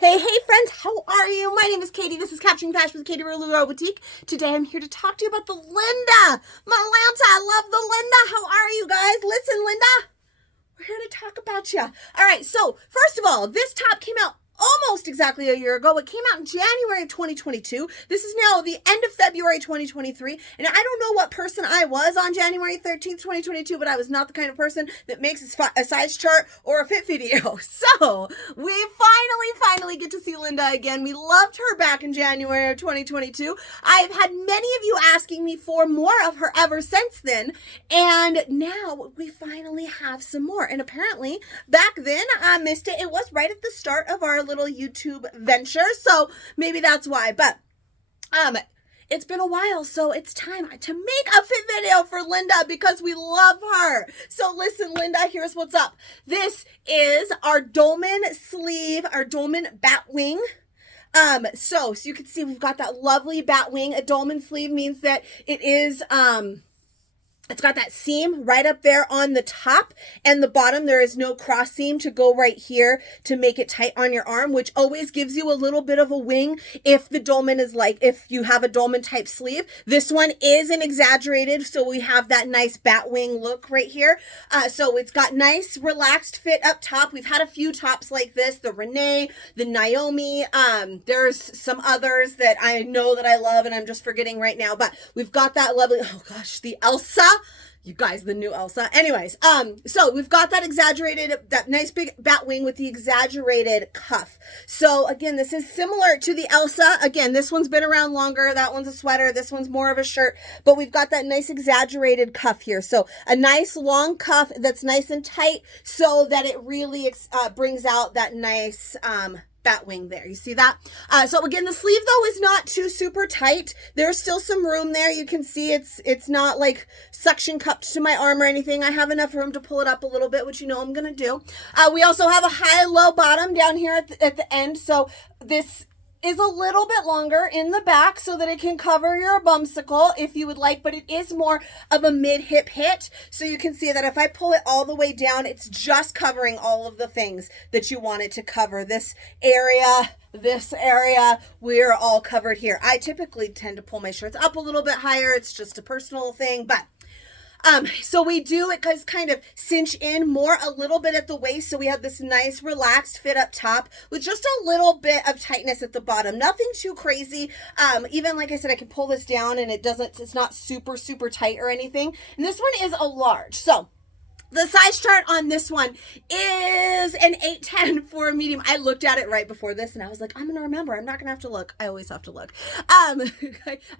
Hey friends, how are you? My name is Katie. This is Capturing Fashion with Katie LuLaRoe Boutique. Today I'm here to talk to you about the Linda. Malanta, I love the Linda. How are you guys? Listen, Linda, we're here to talk about you. All right, so first of all, this top came out almost exactly a year ago. It came out in January of 2022. This is now the end of February 2023. And I don't know what person I was on January 13th, 2022, but I was not the kind of person that makes a size chart or a fit video. So we finally get to see Linda again. We loved her back in January of 2022. I've had many of you asking me for more of her ever since then. And now we finally have some more. And apparently back then I missed it. It was right at the start of our little YouTube venture, so maybe that's why. But it's been a while, so it's time to make a fit video for Linda because we love her. So listen, Linda, here's what's up. This is our dolman sleeve, our dolman batwing. So you can see we've got that lovely batwing. A dolman sleeve means that it is it's got that seam right up there on the top and the bottom. There is no cross seam to go right here to make it tight on your arm, which always gives you a little bit of a wing if the dolman is if you have a dolman type sleeve. This one is an exaggerated, so we have that nice bat wing look right here. So it's got nice relaxed fit up top. We've had a few tops like this, the Renee, the Naomi. There's some others that I know that I love and I'm just forgetting right now, but we've got that lovely, oh gosh, the Elsa. You guys, the new Elsa. Anyways, so we've got that exaggerated, that nice big bat wing with the exaggerated cuff. So again, this is similar to the Elsa. Again, this one's been around longer. That one's a sweater. This one's more of a shirt, but we've got that nice exaggerated cuff here. So a nice long cuff that's nice and tight so that it really brings out that nice, bat wing there. You see that? So again, the sleeve though is not too super tight. There's still some room there. You can see it's not like suction cupped to my arm or anything. I have enough room to pull it up a little bit, which you know I'm going to do. We also have a high-low bottom down here at the end. So this is a little bit longer in the back so that it can cover your bumsicle if you would like, but it is more of a mid-hip hit. So you can see that if I pull it all the way down, it's just covering all of the things that you want it to cover. This area, we're all covered here. I typically tend to pull my shirts up a little bit higher. It's just a personal thing, but so we do it kind of cinch in more a little bit at the waist. So we have this nice relaxed fit up top with just a little bit of tightness at the bottom. Nothing too crazy. Even like I said, I can pull this down and it's not super tight or anything. And this one is a large. So the size chart on this one is an 8'10" for a medium. I looked at it right before this and I was like, I'm going to remember. I'm not going to have to look. I always have to look. I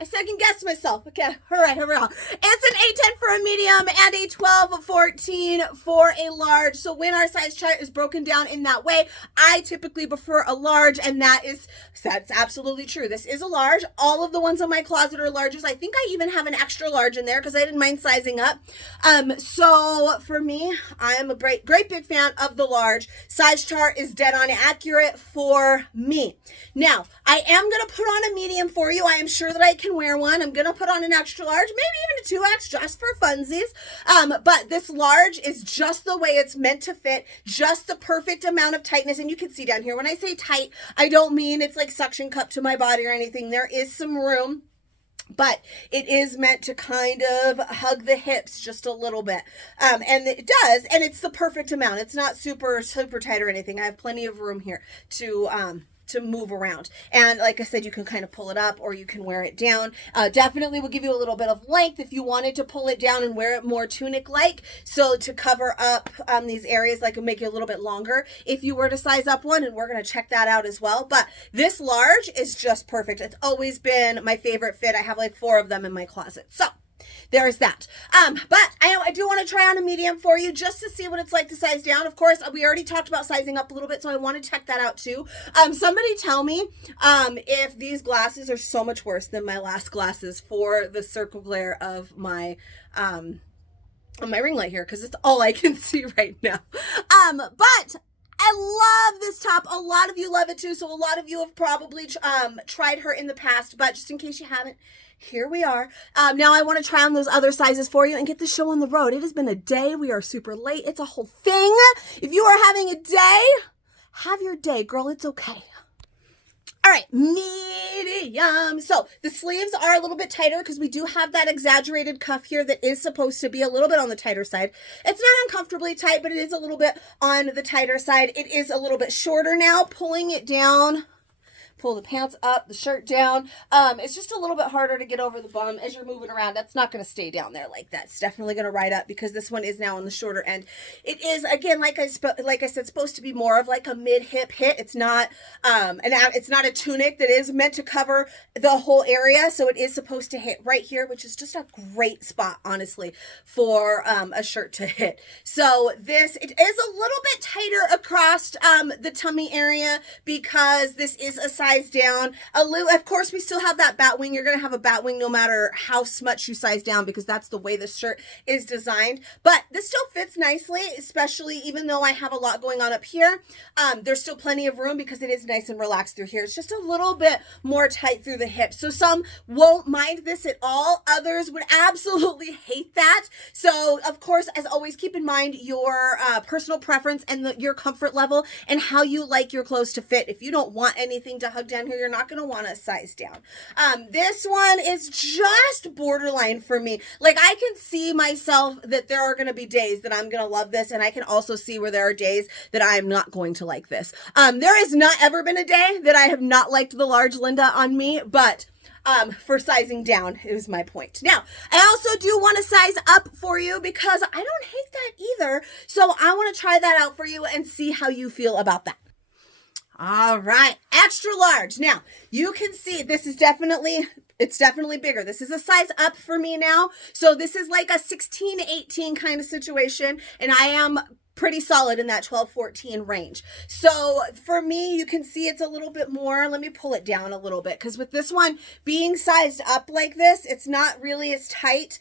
second guessed myself. Okay. Hooray. It's an 8'10" for a medium and a 12'14" for a large. So when our size chart is broken down in that way, I typically prefer a large, and that's absolutely true. This is a large. All of the ones in my closet are larges. I think I even have an extra large in there because I didn't mind sizing up. So for me, I am a great big fan of the large. Size chart is dead on accurate for me. Now, I am going to put on a medium for you. I am sure that I can wear one. I'm going to put on an extra large, maybe even a 2X just for funsies. But this large is just the way it's meant to fit, just the perfect amount of tightness. And you can see down here, when I say tight, I don't mean it's like suction cup to my body or anything. There is some room, but it is meant to kind of hug the hips just a little bit. And it does, and it's the perfect amount. It's not super tight or anything. I have plenty of room here to move around. And like I said, you can kind of pull it up or you can wear it down. Definitely will give you a little bit of length if you wanted to pull it down and wear it more tunic-like. So to cover up these areas, like make it a little bit longer if you were to size up one, and we're going to check that out as well. But this large is just perfect. It's always been my favorite fit. I have like 4 of them in my closet. So there's that. But I do want to try on a medium for you just to see what it's like to size down. Of course, we already talked about sizing up a little bit, so I want to check that out too. Somebody tell me if these glasses are so much worse than my last glasses for the circle glare of my ring light here, because it's all I can see right now. But I love this top. A lot of you love it too, so a lot of you have probably tried her in the past, but just in case you haven't, here we are. Now I want to try on those other sizes for you and get the show on the road. It has been a day. We are super late. It's a whole thing. If you are having a day, have your day, girl. It's okay. All right, medium. So the sleeves are a little bit tighter because we do have that exaggerated cuff here that is supposed to be a little bit on the tighter side. It's not uncomfortably tight, but it is a little bit on the tighter side. It is a little bit shorter now, pulling it down. Pull the pants up, the shirt down. It's just a little bit harder to get over the bum as you're moving around. That's not going to stay down there like that. It's definitely going to ride up because this one is now on the shorter end. It is, again, like I said, supposed to be more of like a mid-hip hit. It's not it's not a tunic that is meant to cover the whole area. So it is supposed to hit right here, which is just a great spot, honestly, for a shirt to hit. So it is a little bit tighter across the tummy area because this is a size down. Of course, we still have that batwing. You're going to have a batwing no matter how much you size down because that's the way this shirt is designed. But this still fits nicely, especially even though I have a lot going on up here. There's still plenty of room because it is nice and relaxed through here. It's just a little bit more tight through the hips. So some won't mind this at all. Others would absolutely hate that. So, of course, as always, keep in mind your personal preference and your comfort level and how you like your clothes to fit. If you don't want anything to hug down here, you're not going to want to size down. This one is just borderline for me. Like, I can see myself that there are going to be days that I'm going to love this, and I can also see where there are days that I'm not going to like this. There has not ever been a day that I have not liked the large Linda on me, but for sizing down is my point. Now, I also do want to size up for you because I don't hate that either. So I want to try that out for you and see how you feel about that. All right, extra large. Now, you can see this is it's definitely bigger. This is a size up for me now. So this is like a 16, 18 kind of situation, and I am pretty solid in that 12, 14 range. So for me, you can see it's a little bit more. Let me pull it down a little bit because with this one being sized up like this, it's not really as tight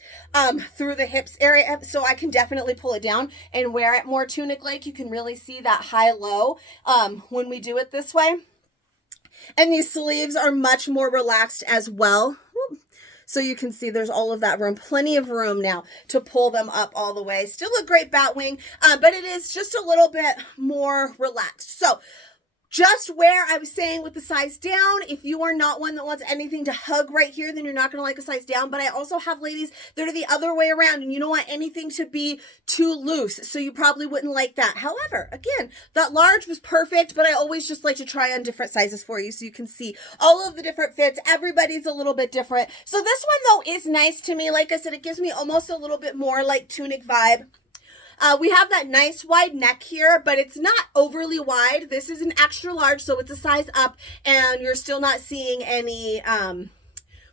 through the hips area. So I can definitely pull it down and wear it more tunic-like. You can really see that high-low when we do it this way. And these sleeves are much more relaxed as well. So you can see there's all of that room, plenty of room now to pull them up all the way. Still a great batwing, but it is just a little bit more relaxed. So just where I was saying with the size down, if you are not one that wants anything to hug right here, then you're not going to like a size down. But I also have ladies that are the other way around and you don't want anything to be too loose. So you probably wouldn't like that. However, again, that large was perfect, but I always just like to try on different sizes for you so you can see all of the different fits. Everybody's a little bit different. So this one though is nice to me. Like I said, it gives me almost a little bit more like tunic vibe. We have that nice wide neck here, but it's not overly wide. This is an extra large, so it's a size up, and you're still not seeing any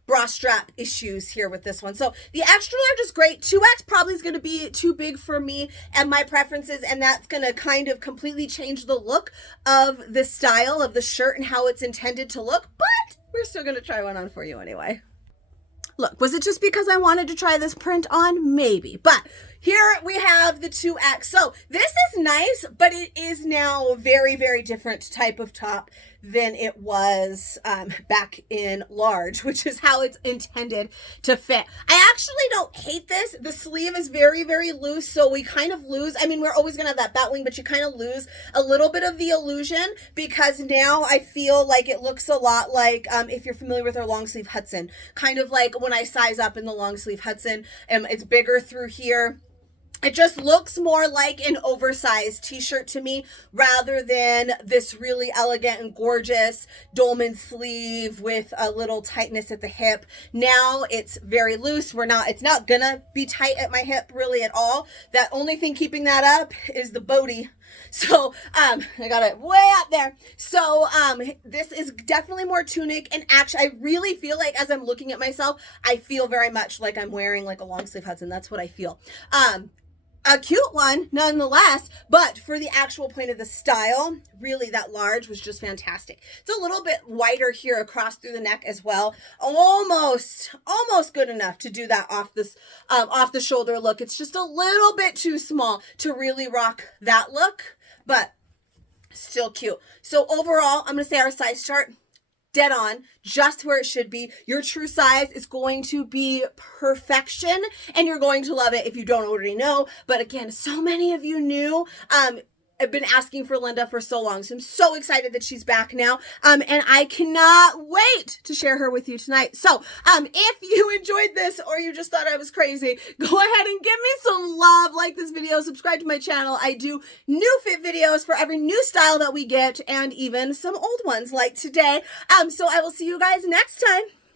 bra strap issues here with this one. So the extra large is great. 2X probably is going to be too big for me and my preferences, and that's going to kind of completely change the look of the style of the shirt and how it's intended to look, but we're still going to try one on for you anyway. Look, was it just because I wanted to try this print on? Maybe. But here we have the 2X. So this is nice, but it is now a very, very different type of top than it was back in large, which is how it's intended to fit. I actually don't hate this. The sleeve is very, very loose, so we kind of lose. I mean, we're always going to have that batwing, but you kind of lose a little bit of the illusion because now I feel like it looks a lot like, if you're familiar with our long sleeve Hudson, kind of like when I size up in the long sleeve Hudson, it's bigger through here. It just looks more like an oversized t-shirt to me rather than this really elegant and gorgeous dolman sleeve with a little tightness at the hip. Now it's very loose. It's not gonna be tight at my hip really at all. That only thing keeping that up is the booty. So I got it way up there. So this is definitely more tunic, and actually I really feel like as I'm looking at myself, I feel very much like I'm wearing like a long sleeve Hudson. That's what I feel. A cute one nonetheless, but for the actual point of the style, really that large was just fantastic. It's a little bit wider here across through the neck as well. Almost good enough to do that off the shoulder look. It's just a little bit too small to really rock that look, but still cute. So overall, I'm going to say our size chart, dead on, just where it should be. Your true size is going to be perfection, and you're going to love it if you don't already know. But again, so many of you knew. I've been asking for Linda for so long, so I'm so excited that she's back now, and I cannot wait to share her with you tonight. So, if you enjoyed this or you just thought I was crazy, go ahead and give me some love, like this video, subscribe to my channel. I do new fit videos for every new style that we get, and even some old ones like today. So I will see you guys next time.